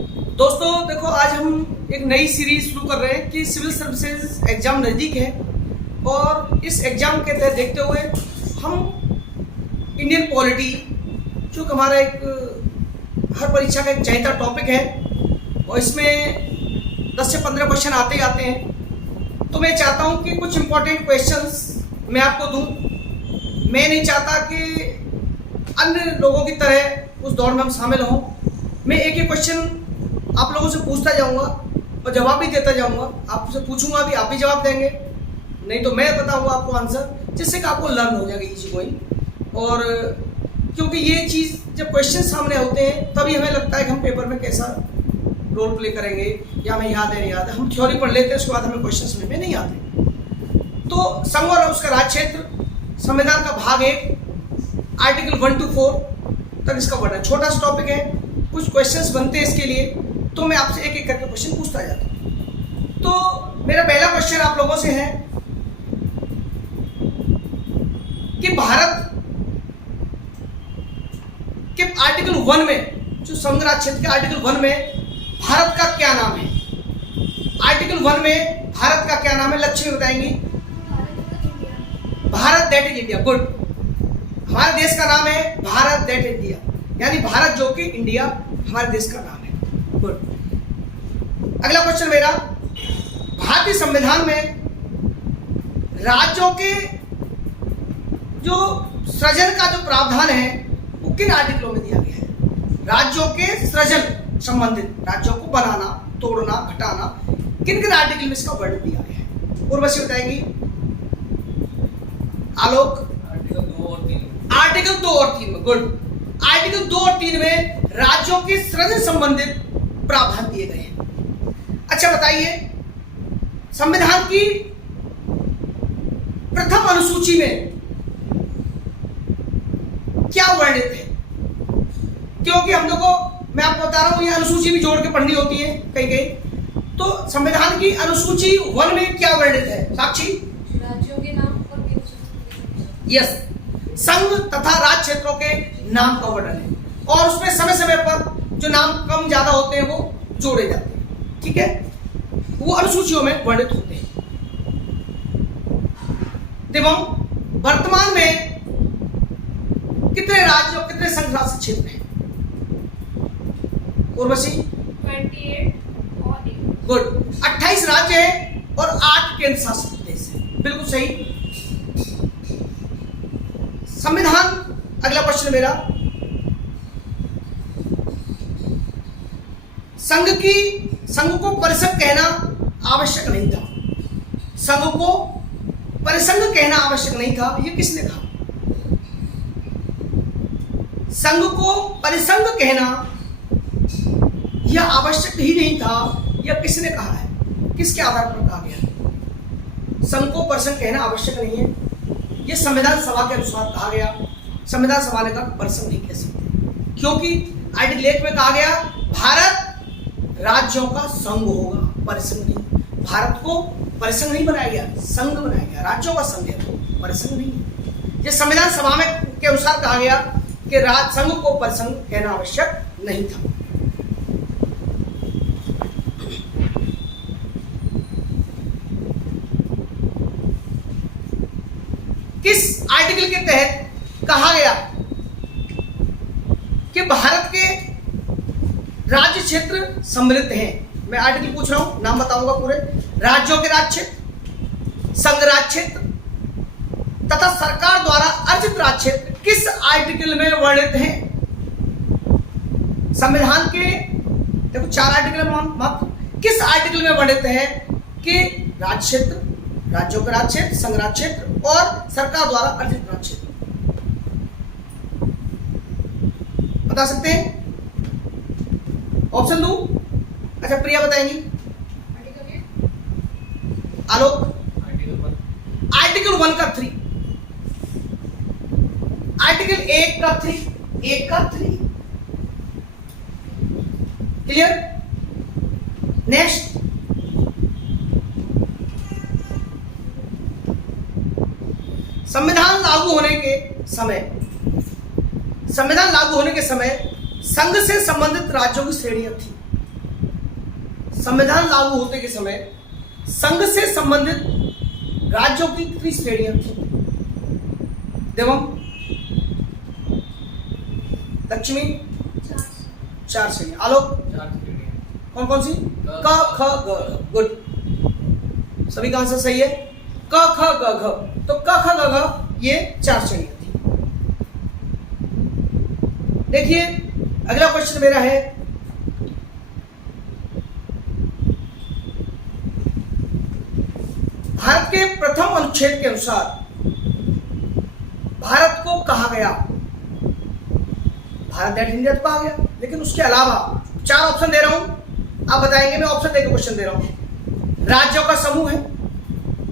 दोस्तों देखो, आज हम एक नई सीरीज शुरू कर रहे हैं कि सिविल सर्विसेज एग्जाम नज़दीक है और इस एग्जाम के तहत देखते हुए हम इंडियन पॉलिटी, जो हमारा एक हर परीक्षा का एक चहेता टॉपिक है और इसमें 10 से 15 क्वेश्चन आते ही आते हैं। तो मैं चाहता हूं कि कुछ इंपॉर्टेंट क्वेश्चंस मैं आपको दूं। मैं नहीं चाहता कि अन्य लोगों की तरह उस दौड़ में हम शामिल हों। मैं एक एक क्वेश्चन आप लोगों से पूछता जाऊंगा और जवाब भी देता जाऊंगा। आपसे पूछूंगा भी, आप भी जवाब देंगे, नहीं तो मैं बताऊंगा आपको आंसर, जिससे कि आपको लर्न हो जाएगा इजी गोइंग। और क्योंकि ये चीज़ जब क्वेश्चन सामने होते हैं तभी हमें लगता है कि हम पेपर में कैसा रोल प्ले करेंगे या हमें याद है नहीं याद है। हम थ्योरी पढ़ लेते हैं, उसके बाद हमें क्वेश्चन समझ में नहीं आते। तो संघ और उसका राज क्षेत्र, संविधान का भाग 1 आर्टिकल 1 to 4 तक इसका वर्णन। छोटा सा टॉपिक है, कुछ क्वेश्चंस बनते हैं इसके लिए, तो मैं आपसे एक एक करके क्वेश्चन पूछता जाता हूं। तो मेरा पहला क्वेश्चन आप लोगों से है कि भारत के आर्टिकल 1 में, जो संघ राज क्षेत्र के आर्टिकल 1 में भारत का क्या नाम है? आर्टिकल 1 में भारत का क्या नाम है? लक्ष्मी बताएंगी। Bharat that is India. Good. हमारे देश का नाम है भारत दैट इंडिया, यानी भारत जो कि इंडिया हमारे देश का नाम है। गुड। अगला क्वेश्चन मेरा, भारतीय संविधान में राज्यों के जो सृजन का जो प्रावधान है वो किन आर्टिकलों में दिया गया है? राज्यों के सृजन संबंधित, राज्यों को बनाना, तोड़ना, घटाना, किन किन आर्टिकल में इसका वर्णन दिया गया है? उर्वशी बताएंगी। आलोक। आर्टिकल 2 और 3 में। गुड। आर्टिकल 2 और 3 में राज्यों के सृजन संबंधित प्रावधान दिए गए हैं। अच्छा बताइए, संविधान की प्रथम अनुसूची में क्या वर्णित है? क्योंकि हम लोग को, मैं आपको बता रहा हूं, ये अनुसूची भी जोड़ के पढ़नी होती है कहीं कहीं। तो संविधान की अनुसूची 1 में क्या वर्णित है? साक्षी। राज्यों के नाम और यस, संघ तथा राज्य क्षेत्रों के नाम का वर्णन है और उसमें समय समय पर जो नाम कम ज्यादा होते हैं वो जोड़े जाते हैं। ठीक है, वो अनुसूचियों में वर्णित होते हैं। एवं वर्तमान में कितने राज्य और कितने संघ शासित क्षेत्र हैं? उर्वशी। 28 और 8। गुड। 28 राज्य हैं और 8 केंद्र शासित प्रदेश हैं। बिल्कुल सही। संविधान, अगला क्वेश्चन मेरा, संघ को परिसंघ कहना आवश्यक नहीं था। संघ को परिसंघ कहना आवश्यक नहीं था, यह किसने कहा? संघ को परिसंघ कहना यह आवश्यक ही नहीं था, यह किसने कहा है? किसके आधार पर कहा गया? संघ को परिसंघ कहना आवश्यक नहीं है, यह संविधान सभा के अनुसार कहा गया। संविधान सभा ने कहा परिसंघ नहीं कह सकते, क्योंकि आर्टिकल 1 में कहा गया भारत राज्यों का संघ होगा, परिसंघ नहीं। भारत को परिसंघ नहीं बनाया गया, संघ बनाया गया, राज्यों का संघ है, तो परिसंघ नहीं। ये संविधान सभा में के अनुसार कहा गया कि संघ को परिसंघ कहना आवश्यक नहीं था। किस आर्टिकल के तहत कहा गया कि भारत के राज्य क्षेत्र समृद्ध हैं? मैं आर्टिकल पूछ रहा हूं, नाम बताऊंगा पूरे। राज्यों के राज्य क्षेत्र, संघ राज्य क्षेत्र तथा सरकार द्वारा अर्जित राज्य क्षेत्र किस आर्टिकल में वर्णित हैं? संविधान के देखो 4 आर्टिकल मात्र, किस आर्टिकल में वर्णित है कि राज्य क्षेत्र, राज्यों के राज्य क्षेत्र, संघ राज्य क्षेत्र और सरकार द्वारा अर्जित राज्य क्षेत्र? बता सकते हैं? ऑप्शन दूं? अच्छा, प्रिया बताएंगी। आलोक। आर्टिकल 1 का 3, आर्टिकल 1 का 3 क्लियर। नेक्स्ट, संविधान लागू होने के समय संघ से संबंधित राज्यों की श्रेणियां थी। संविधान लागू होते के समय संघ से संबंधित राज्यों की कितनी श्रेणियां थी? देवम, लक्ष्मी, 4 श्रेणी। आलोक, कौन कौन सी? क ख ग। गुड, सभी का आंसर सही है। क ख ग घ, तो क ख ग घ ये 4 श्रेणियां थी। देखिए अगला क्वेश्चन मेरा है, भारत के प्रथम अनुच्छेद के अनुसार भारत को कहा गया, भारत दैट इंडिया तो कहा गया, लेकिन उसके अलावा 4 ऑप्शन दे रहा हूं, आप बताएंगे, मैं ऑप्शन देकर क्वेश्चन दे रहा हूं। राज्यों का समूह है,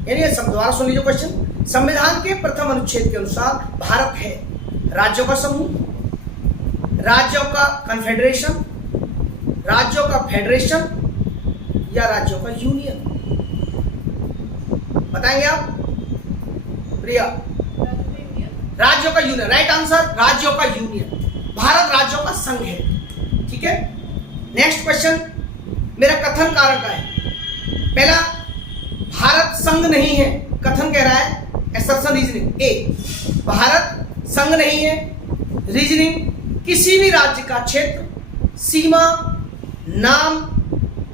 यानी दोबारा सुन लीजिए क्वेश्चन। संविधान के प्रथम अनुच्छेद के अनुसार भारत है राज्यों का समूह, राज्यों का कन्फेडरेशन, राज्यों का फेडरेशन या राज्यों का यूनियन? बताएंगे आप? प्रिया, राज्यों का यूनियन, राइट आंसर, राज्यों का यूनियन। भारत राज्यों का संघ है, ठीक है। नेक्स्ट क्वेश्चन मेरा कथन कारक का है। पहला, भारत संघ नहीं है, कथन कह रहा है, असर्शन रीजनिंग। ए, भारत संघ नहीं है, रीजनिंग, किसी भी राज्य का क्षेत्र, सीमा, नाम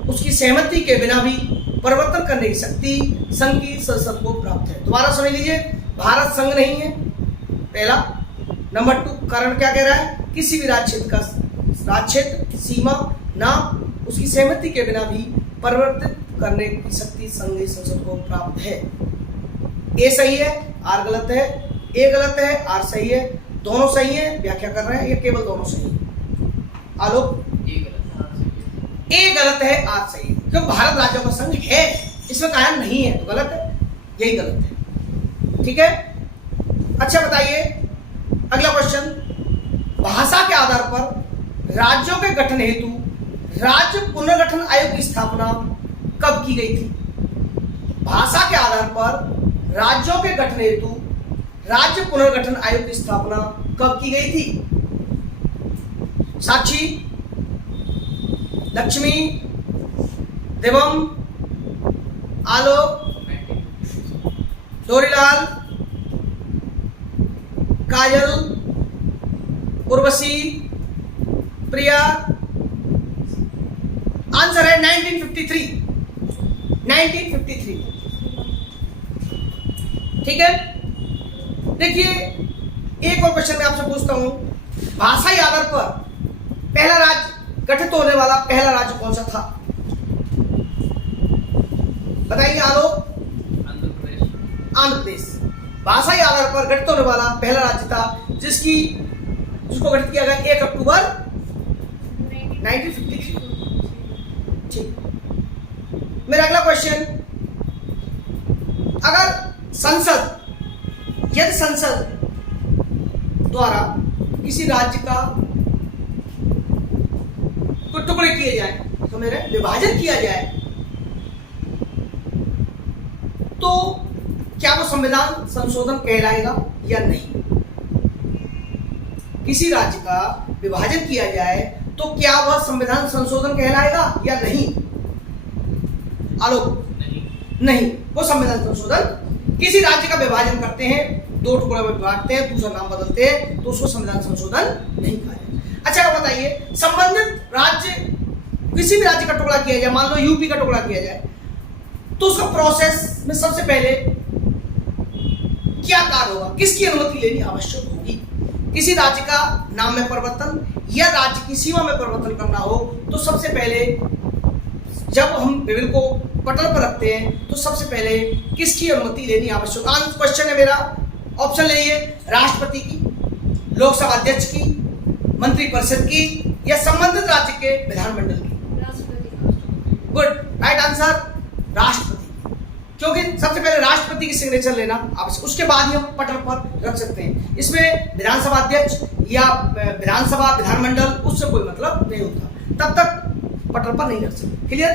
उसकी सहमति के बिना भी परिवर्तन करने की शक्ति संघ की संसद को प्राप्त है। दोबारा समझ लीजिए, भारत संघ नहीं है, पहला। नंबर 2, कारण क्या कह रहा है? किसी भी राज्य क्षेत्र का राज्य क्षेत्र, सीमा, नाम उसकी सहमति के बिना भी परिवर्तित करने की शक्ति संघ की संसद को प्राप्त है। ए सही है, आर गलत है। ए गलत है, आर सही है। दोनों सही है, व्याख्या कर रहे हैं, ये केवल दोनों सही है। आलोक, ए गलत है, आर सही है, क्योंकि भारत राज्यों का संघ है, इसमें कायम नहीं है, तो गलत है, यही गलत है, ठीक है। अच्छा बताइए अगला क्वेश्चन, भाषा के आधार पर राज्यों के गठन हेतु राज्य पुनर्गठन आयोग की स्थापना कब की गई थी? भाषा के आधार पर राज्यों के गठन हेतु राज्य पुनर्गठन आयोग की स्थापना कब की गई थी? साक्षी, लक्ष्मी, देवम, आलोक, डोरीलाल, काजल, उर्वशी, प्रिया। आंसर है 1953। 1953, ठीक है। देखिए एक और क्वेश्चन मैं आपसे पूछता हूं, भाषाई आधार पर पहला राज्य गठित होने वाला पहला राज्य कौन सा था? बताइए आलोक। आंध्र प्रदेश भाषाई आधार पर गठित होने वाला पहला राज्य था, जिसको गठित किया गया 1 अक्टूबर 1953। ठीक, मेरा अगला क्वेश्चन, यदि संसद द्वारा किसी राज्य का को टुकड़े किए जाए, तो मेरे विभाजन किया जाए, तो क्या वो संविधान संशोधन कहलाएगा या नहीं? किसी राज्य का विभाजन किया जाए तो क्या वह संविधान संशोधन कहलाएगा या नहीं? आलोक, नहीं, वो संविधान संशोधन, किसी राज्य का विभाजन करते हैं, 2 टुकड़ों में बांटते हैं, दूसरा नाम बदलते हैं, तो उसको संविधान संशोधन नहीं कहा जाए। अच्छा बताइए, संबंधित राज्य, किसी भी राज्य का टुकड़ा किया जाए, मान लो यूपी का टुकड़ा किया जाए, तो उसका प्रोसेस में सबसे पहले क्या कार्य होगा? किसकी अनुमति लेनी आवश्यक होगी? किसी राज्य का नाम में परिवर्तन या राज्य की सीमा में परिवर्तन करना हो, तो सबसे पहले जब हम बिल को पटल पर रखते हैं, तो सबसे पहले किसकी अनुमति लेनी आवश्यक? क्वेश्चन है मेरा, ऑप्शन लेइए, राष्ट्रपति की, लोकसभा अध्यक्ष की, मंत्रिपरिषद की या संबंधित राज्य के विधानमंडल की? गुड, राइट आंसर, राष्ट्रपति, क्योंकि सबसे पहले राष्ट्रपति की सिग्नेचर लेना आवश्यक, उसके बाद ही हम पटल पर रख सकते हैं। इसमें विधानसभा अध्यक्ष या विधानसभा विधानमंडल उससे कोई मतलब नहीं होता, तब तक पटल पर नहीं रख सकते। क्लियर?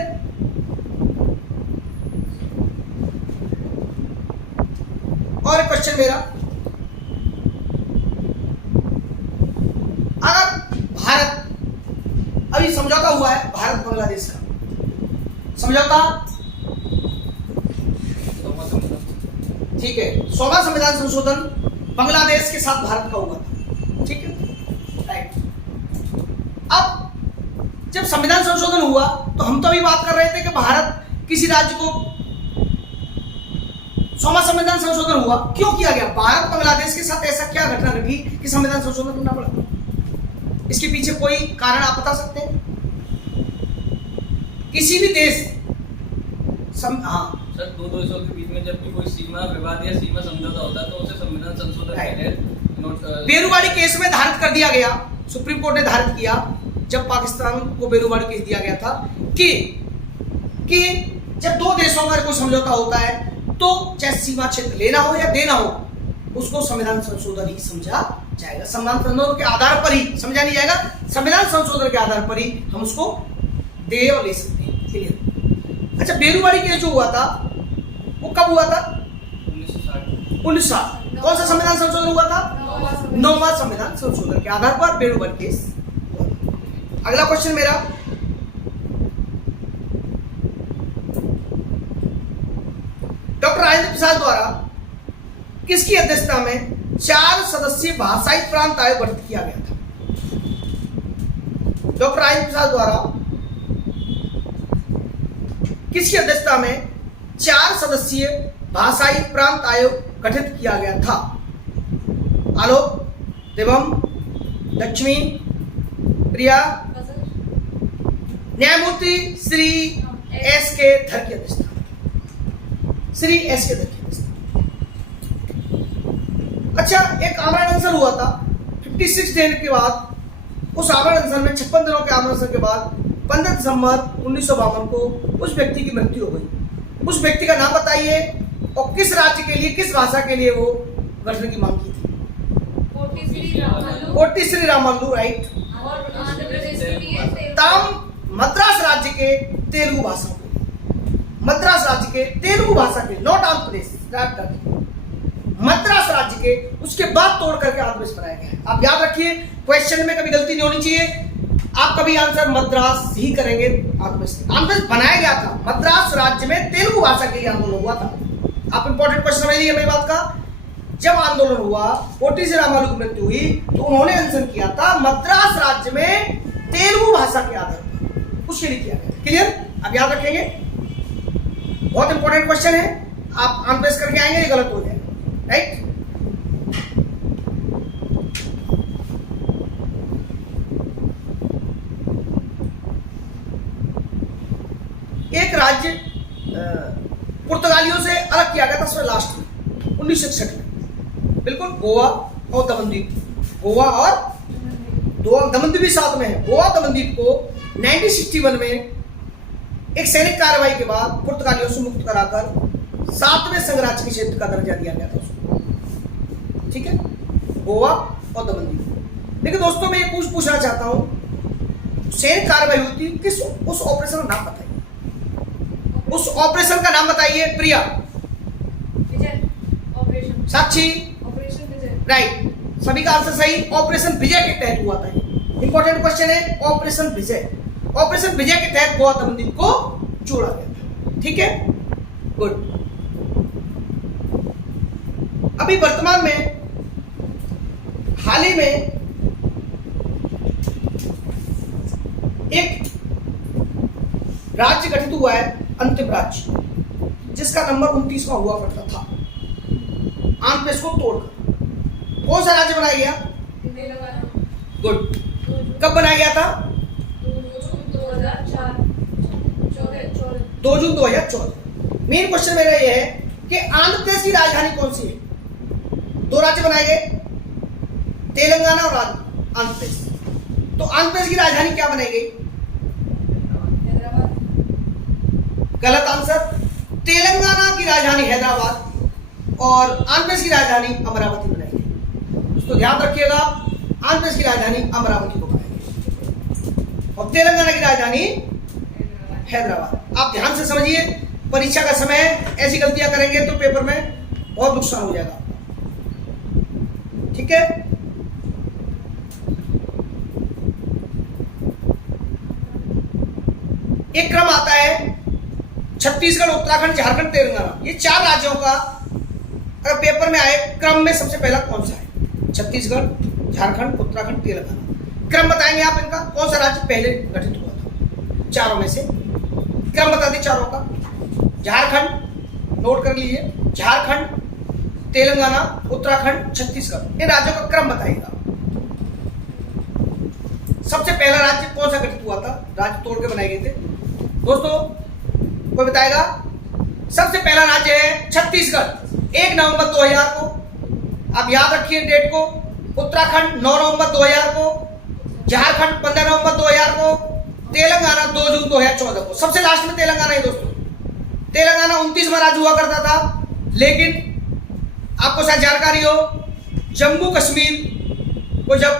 और क्वेश्चन मेरा, अगर भारत, अभी समझौता हुआ है भारत बांग्लादेश का, समझौता, ठीक है। 16वां संविधान संशोधन बांग्लादेश के साथ भारत का हुआ था, ठीक है, राइट। अब जब संविधान संशोधन हुआ तो हम तो अभी बात कर रहे थे कि भारत किसी राज्य को 16वां संविधान संशोधन हुआ, क्यों किया गया? भारत बांग्लादेश के साथ ऐसा क्या घटना घटी कि संविधान संशोधन करना पड़ा? इसके पीछे कोई कारण आप बता सकते हैं? किसी भी देश हाँ सर, दो देशों के बीच में जब भी कोई सीमा विवाद या सीमा समझौता होता है तो उसे संविधान संशोधन के तहत बेरूवाड़ी केस में धारित कर दिया गया, सुप्रीम कोर्ट ने धारित किया जब पाकिस्तान को बेरूवाड़ी केस दिया गया था कि जब दो देशों का कोई समझौता होता है तो चाहे सीमा क्षेत्र लेना हो या देना हो, उसको संविधान संशोधन ही समझा जाएगा। संविधान संशोधन के आधार पर ही समझा नहीं जाएगा, संविधान संशोधन के आधार पर ही हम उसको दे और ले सकते हैं। क्लियर? अच्छा, बेरूवाड़ी केस जो हुआ था वो कब हुआ था? 1960। कौन सा संविधान संशोधन हुआ था? 9वां संविधान संशोधन के आधार पर बेरूवाड़ी केस हुआ था। अगला क्वेश्चन मेरा, डॉक्टर राजेंद्र प्रसाद द्वारा किसकी अध्यक्षता में 4 सदस्यीय भाषाई प्रांत आयोग गठित किया गया था? डॉक्टर राजेंद्र प्रसाद द्वारा किसकी अध्यक्षता में 4 सदस्यीय भाषाई प्रांत आयोग गठित किया गया था? आलोक, देवम, लक्ष्मी, प्रिया, न्यायमूर्ति श्री एस के धर की अध्यक्षता, श्री एस के धर की अध्यक्षता। अच्छा, एक आमरण अनशन हुआ था 56 दिन के बाद। उस आमरण अनशन में 56 दिनों के आमरण अनशन के बाद 15 दिसंबर 1952 को उस व्यक्ति की मृत्यु हो गई। उस व्यक्ति का नाम बताइए और किस राज्य के लिए, किस भाषा के लिए वो गठन की मांग की थी? पोटी श्री रामल्लू, राइट। और आंध्र प्रदेश के लिए मद्रास राज्य के तेलुगु भाषा के, मद्रास राज्य के तेलुगु भाषा के, नॉट आंध्र प्रदेश, मद्रास राज्य के, उसके बाद तोड़ करके आंध्र प्रदेश बनाया गया है। आप याद रखिए, क्वेश्चन में कभी गलती नहीं होनी चाहिए। आप कभी आंसर मद्रास ही करेंगे, आंध्र प्रदेश बनाया गया था। मद्रास राज्य में तेलुगु भाषा के लिए आंदोलन हुआ था। आप इंपॉर्टेंट क्वेश्चन समझिए मेरी बात का। जब आंदोलन हुआ, पोटी श्री रामल्लू की मृत्यु हुई, तो उन्होंने अनशन किया था मद्रास राज्य में तेलुगु भाषा के आधार पर, उसके लिए किया गया। क्लियर? आप याद रखेंगे, बहुत इंपॉर्टेंट क्वेश्चन है। आप आंध्र प्रदेश करके आएंगे, ये गलत हो जाएगा, राइट। एक राज्य पुर्तगालियों से अलग किया गया था उसमें लास्ट में 1961 में, बिल्कुल, गोवा और दमनदीप। गोवा और दमनदीप भी साथ में है। गोवा दमनदीप को 1961 में एक सैनिक कार्रवाई के बाद पुर्तगालियों से मुक्त कराकर 7वें संघराज्य के क्षेत्र का दर्जा दिया गया था उसको, ठीक है, गोवा और दमनदीप। लेकिन दोस्तों, मैं ये पूछना चाहता हूं, सैनिक कार्रवाई हुई थी किस, उस ऑपरेशन का नाम बताइए, उस ऑपरेशन का नाम बताइए। प्रिया, विजय ऑपरेशन, साक्षी, ऑपरेशन विजय, राइट, सभी का आंसर सही। ऑपरेशन विजय के तहत हुआ था। इंपॉर्टेंट क्वेश्चन है, ऑपरेशन विजय। ऑपरेशन विजय के तहत गोवा दमनदीप को जोड़ा गया था, ठीक है, गुड। अभी वर्तमान में हाल ही में एक राज्य गठित हुआ है, अंतिम राज्य, जिसका नंबर 29वां हुआ करता था आंध्र प्रदेश को तोड़कर। कौन सा राज्य बनाया गया? तेलंगाना। गुड। कब बनाया गया था? 2 जून 2014। मेन क्वेश्चन मेरा यह है कि आंध्र प्रदेश की राजधानी कौन सी है? 2 राज्य बनाए गए, तेलंगाना और आंध्र प्रदेश। तो आंध्र प्रदेश की राजधानी क्या बनाई गई? गलत आंसर। तेलंगाना की राजधानी हैदराबाद और आंध्र प्रदेश की राजधानी अमरावती बनाई गई। तो ध्यान रखिएगा, आंध्र प्रदेश की राजधानी अमरावती को बनाई गई और तेलंगाना की राजधानी हैदराबाद। आप ध्यान से समझिए, परीक्षा का समय, ऐसी गलतियां करेंगे तो पेपर में बहुत नुकसान हो जाएगा, ठीक है। एक क्रम आता है छत्तीसगढ़, उत्तराखंड, झारखंड, तेलंगाना, ये 4 राज्यों का अगर पेपर में आए क्रम में सबसे पहला कौन सा है? छत्तीसगढ़, झारखंड, उत्तराखंड, तेलंगाना। क्रम बताएंगे आप इनका, कौन सा राज्य पहले गठित हुआ था चारों में से? क्रम बता दी चारों का। झारखंड, नोट कर लीजिए, झारखंड, तेलंगाना, उत्तराखंड, छत्तीसगढ़, इन राज्यों का क्रम बताइएगा। सबसे पहला राज्य कौन सा गठित हुआ था? राज्य तोड़ के बनाए गए थे दोस्तों, कोई बताएगा? सबसे पहला राज्य है छत्तीसगढ़, 1 नवंबर 2000 को, आप याद रखिए डेट को। उत्तराखंड 9 नवंबर 2000 को, झारखंड 15 नवंबर 2000 को, तेलंगाना 2 जून 2014 को। सबसे लास्ट में तेलंगाना है दोस्तों। तेलंगाना 29वां राज्य हुआ करता था, लेकिन आपको शायद जानकारी हो, जम्मू कश्मीर को जब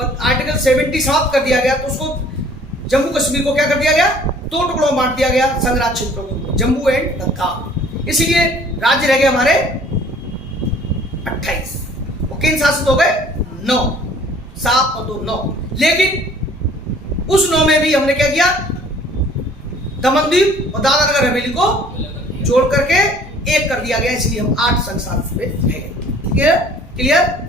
आर्टिकल 70 समाप्त कर दिया गया तो उसको जम्मू कश्मीर को क्या कर दिया गया? 2 टुकड़ों में बांट दिया गया संघराज्य क्षेत्रों में, जम्मू एंड लद्दाख। इसलिए राज्य रह गए हमारे 28। वो केंद्र शासित हो गए 9, 7 और 2 9। लेकिन उस 9 में भी हमने क्या किया? दमन-दीव और दादरा नगर हवेली को जोड़ करके 1 कर दिया गया, इसलिए हम 8 संघ शासित में रह गए। क्लियर?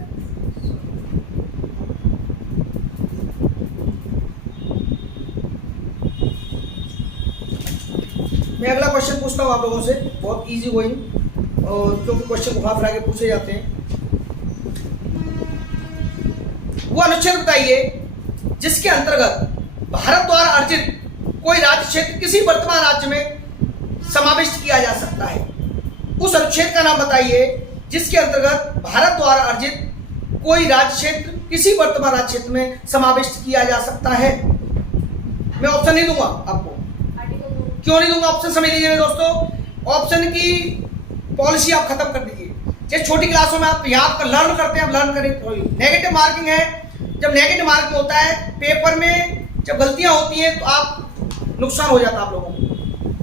मैं अगला क्वेश्चन पूछता हूं आप लोगों से, बहुत इजी गोइंग, और क्योंकि क्वेश्चन घुमा फिरा के पूछे जाते हैं। वो अनुच्छेद बताइए जिसके अंतर्गत भारत द्वारा अर्जित कोई राज्य क्षेत्र किसी वर्तमान राज्य में समाविष्ट किया जा सकता है। उस अनुच्छेद का नाम बताइए जिसके अंतर्गत भारत द्वारा अर्जित कोई राज्य क्षेत्र किसी वर्तमान राज्य क्षेत्र में समाविष्ट किया जा सकता है। मैं ऑप्शन नहीं दूंगा आपको। क्यों नहीं दूंगा ऑप्शन? समझ लीजिए दोस्तों, ऑप्शन की पॉलिसी आप खत्म कर दीजिए। जैसे छोटी क्लासों में आप यहाँ पर लर्न करते हैं, आप लर्न करें। नेगेटिव मार्किंग है, जब नेगेटिव मार्किंग होता है पेपर में, जब गलतियां होती हैं तो आप नुकसान हो जाता है आप लोगों को,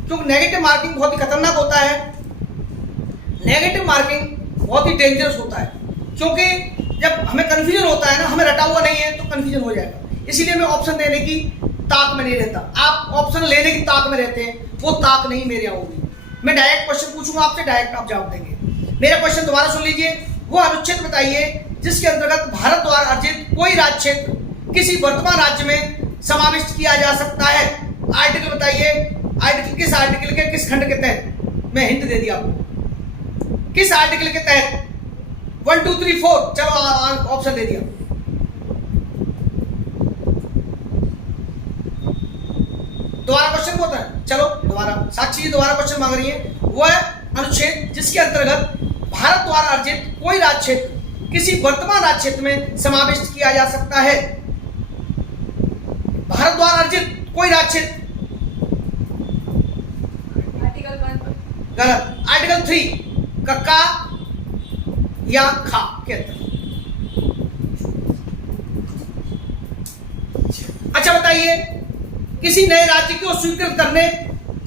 क्योंकि नेगेटिव मार्किंग बहुत ही खतरनाक होता है। नेगेटिव मार्किंग बहुत ही डेंजरस होता है, क्योंकि जब हमें कंफ्यूजन होता है ना, हमें रटा हुआ नहीं है तो कंफ्यूजन हो जाएगा। इसीलिए मैं ऑप्शन देने की ताक में नहीं रहता। आप ऑप्शन लेने की ताक में रहते हैं, वो ताक नहीं मेरे यहाँ होगी। मैं डायरेक्ट क्वेश्चन पूछूंगा आपसे, डायरेक्ट आप जवाब देंगे। मेरा क्वेश्चन दोबारा सुन लीजिए। वो अनुच्छेद बताइए जिसके अंतर्गत भारत द्वारा अर्जित कोई राज्य क्षेत्र किसी वर्तमान राज्य में समाविष्ट किया जा सकता है। आर्टिकल बताइए, आर्टिकल किस आर्टिकल के किस खंड के तहत? मैं हिंट दे दिया आपको, किस आर्टिकल के तहत? 1 2 3 4, चलो ऑप्शन दे दिया। दोबारा क्वेश्चन होता है, चलो दोबारा, साक्षी जी दोबारा क्वेश्चन मांग रही है। वह अनुच्छेद जिसके अंतर्गत भारत द्वारा अर्जित कोई राज्य क्षेत्र किसी वर्तमान राज्य क्षेत्र में समाविष्ट किया जा सकता है। भारत द्वारा अर्जित कोई राज्य क्षेत्र, आर्टिकल 1 गलत। आर्टिकल 3 का या खा के अंतर। अच्छा बताइए, किसी नए राज्य को स्वीकृत करने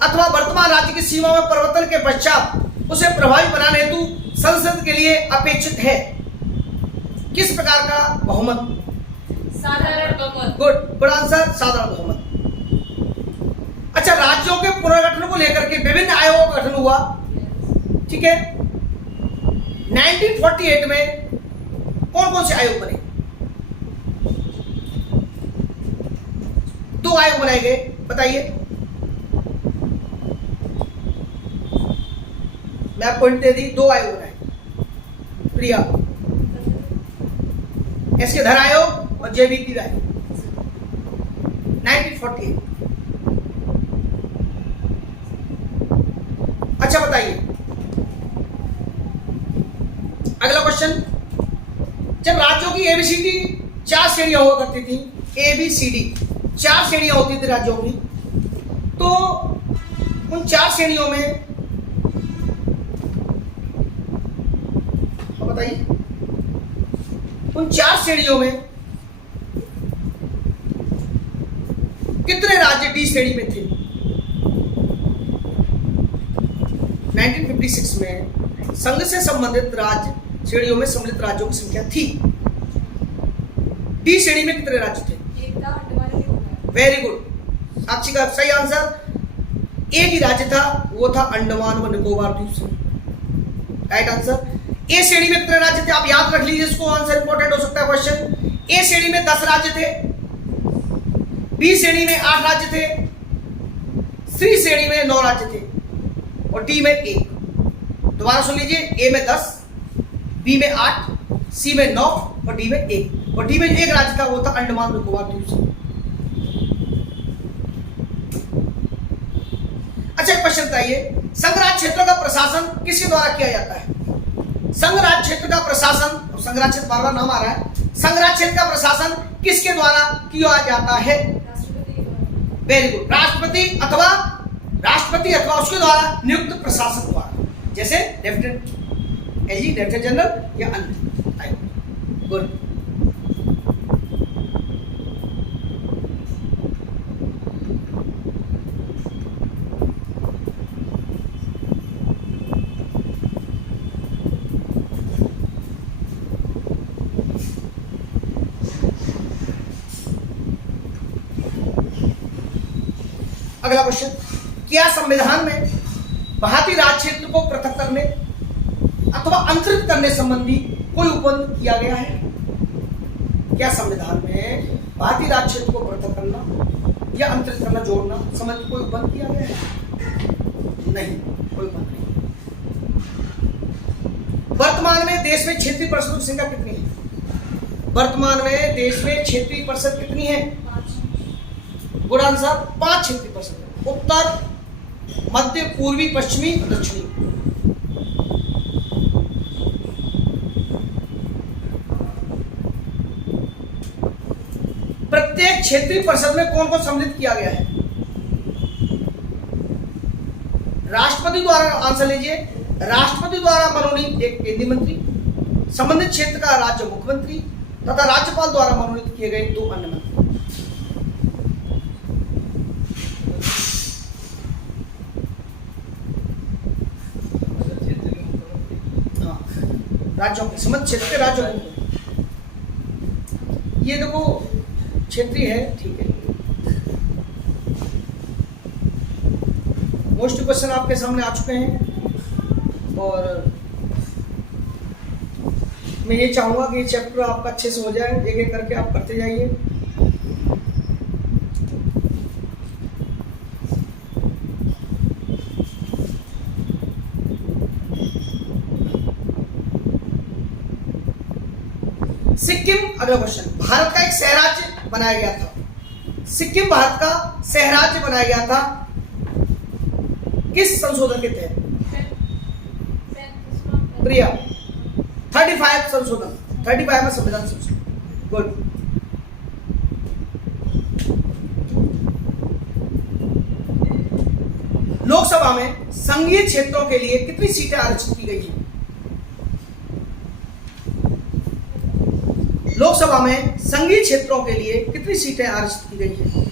अथवा वर्तमान राज्य की सीमा में परिवर्तन के पश्चात उसे प्रभावी बनाने हेतु संसद के लिए अपेक्षित है किस प्रकार का बहुमत? साधारण बहुमत। गुड आंसर, साधारण बहुमत। अच्छा, राज्यों के पुनर्गठन को लेकर के विभिन्न आयोगों का गठन हुआ, ठीक है। 1948 में कौन कौन से आयोग बने? 2 आयोग बनाए गए, बताइए। मैं आपको पॉइंट दे दी, 2 आयोग बनाए। प्रिया, एसके धर आयोग और जेबीपी आयोग, 1948। अच्छा बताइए, अगला क्वेश्चन। जब राज्यों की एबीसीडी 4 श्रेणियां हुआ करती थी, एबीसीडी 4 श्रेणियां होती थी राज्यों की, तो उन 4 श्रेणियों में बताइए, उन 4 श्रेणियों में कितने राज्य डी श्रेणी में थे? 1956 में संघ से संबंधित राज्य श्रेणियों में सम्मिलित राज्यों की संख्या थी। डी श्रेणी में कितने राज्य थे? एक था, अंडमान निकोबार। वेरी गुड, साक्षी का सही आंसर। एक ही राज्य था, वो था अंडमान व निकोबार द्वीप समूह। Right answer. ए श्रेणी में कितने राज्य थे आप याद रख लीजिए, इसको आंसर इंपॉर्टेंट हो सकता है क्वेश्चन। ए श्रेणी में 10 राज्य थे, बी श्रेणी में 8 राज्य थे, सी श्रेणी में 9 राज्य थे और डी में 1। दोबारा सुन लीजिए, ए में 10, बी में 8, सी में 9 और डी में 1। और डी में 1 राज्य था, वो था अंडमान निकोबार द्वीप समूह। अच्छा क्वेश्चन बताइए, संघराज्य क्षेत्रों का प्रशासन किसके द्वारा किया जाता है? संघराज्य क्षेत्र का प्रशासन, संघराज्य क्षेत्र बार बार नाम आ रहा है, संघराज्य क्षेत्र का प्रशासन किसके द्वारा किया जाता है? वेरी गुड, राष्ट्रपति अथवा उसके द्वारा नियुक्त प्रशासक द्वारा, जैसे लेफ्टिनेंट एजी, लेफ्टिनेंट जनरल या अन्य। गुड। अगला क्वेश्चन, क्या संविधान में भारतीय राज्य क्षेत्र को पृथक करने अथवा अंतरित करने संबंधी कोई उपबंध किया गया है? क्या संविधान में भारतीय राज्य क्षेत्र को पृथक करना या अंतरित करना, जोड़ना संबंधी कोई उपबंध किया गया है? नहीं, कोई उपबंध नहीं। वर्तमान में देश में क्षेत्रीय परिषदों की संख्या कितनी है? वर्तमान में देश में क्षेत्रीय परिषद कितनी है? गुड आंसर, 5 क्षेत्रीय परिषद, उत्तर, मध्य, पूर्वी, पश्चिमी, दक्षिणी। प्रत्येक क्षेत्रीय परिषद में कौन कौन सम्मिलित किया गया है? राष्ट्रपति द्वारा, आंसर लीजिए, राष्ट्रपति द्वारा मनोनीत एक केंद्रीय मंत्री, संबंधित क्षेत्र का राज्य मुख्यमंत्री तथा राज्यपाल द्वारा मनोनीत किए गए 2 अन्य मंत्री। राज्यों के समझ क्षेत्र के राज्यों को, ये देखो क्षेत्रीय है, ठीक है। मोस्ट क्वेश्चन आपके सामने आ चुके हैं और मैं ये चाहूंगा कि ये चैप्टर आपका अच्छे से हो जाए, एक एक करके आप करते जाइए। सिक्किम, अगला क्वेश्चन, भारत का एक सहराज्य बनाया गया था। सिक्किम भारत का सहराज्य बनाया गया था किस संशोधन के तहत? प्रिया, 35 संशोधन, 35 में संविधान संशोधन। गुड। लोकसभा में संघीय क्षेत्रों के लिए कितनी सीटें आरक्षित की गई हैं? लोकसभा में संघीय क्षेत्रों के लिए कितनी सीटें आरक्षित की गई हैं?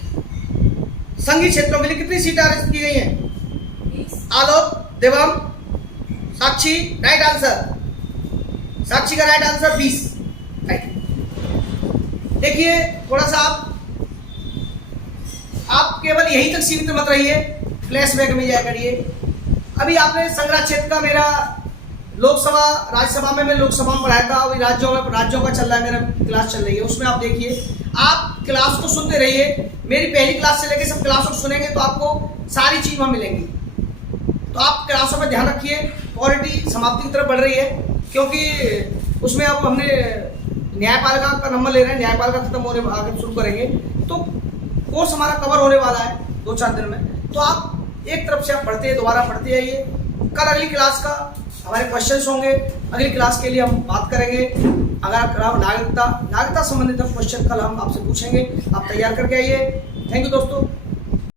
संघीय क्षेत्रों के लिए कितनी सीटें आरक्षित की गई हैं? आलोक, देवम, साक्षी, राइट आंसर। साक्षी का राइट आंसर 20। राइट। देखिए थोड़ा सा आप केवल यहीं तक सीमित मत रहिए, फ्लैशबैक में जाया करिए। अभी आपने संघराज्य क्षेत्र का मेरा लोकसभा, राज्यसभा में मैं लोकसभा में पढ़ाया था, अभी राज्यों का चल रहा है, मेरा क्लास चल रही है, उसमें आप देखिए, आप क्लास को सुनते रहिए। मेरी पहली क्लास से लेकर सब क्लासों को सुनेंगे तो आपको सारी चीज वहां मिलेंगी। तो आप क्लासों में ध्यान रखिए। क्वालिटी समाप्ति की तरफ बढ़ रही है क्योंकि उसमें अब हमने न्यायपालिका का नंबर ले रहे हैं, न्यायपालिका खत्म होने आगे शुरू करेंगे तो कोर्स हमारा कवर होने वाला है 2-4 दिन में। तो आप एक तरफ से आप पढ़ते दोबारा पढ़ते जाइए। कल अगली क्लास का हमारे क्वेश्चंस होंगे, अगली क्लास के लिए हम बात करेंगे। अगर नागरिकता संबंधित क्वेश्चन कल हम आपसे पूछेंगे, आप तैयार करके आइए। थैंक यू दोस्तों।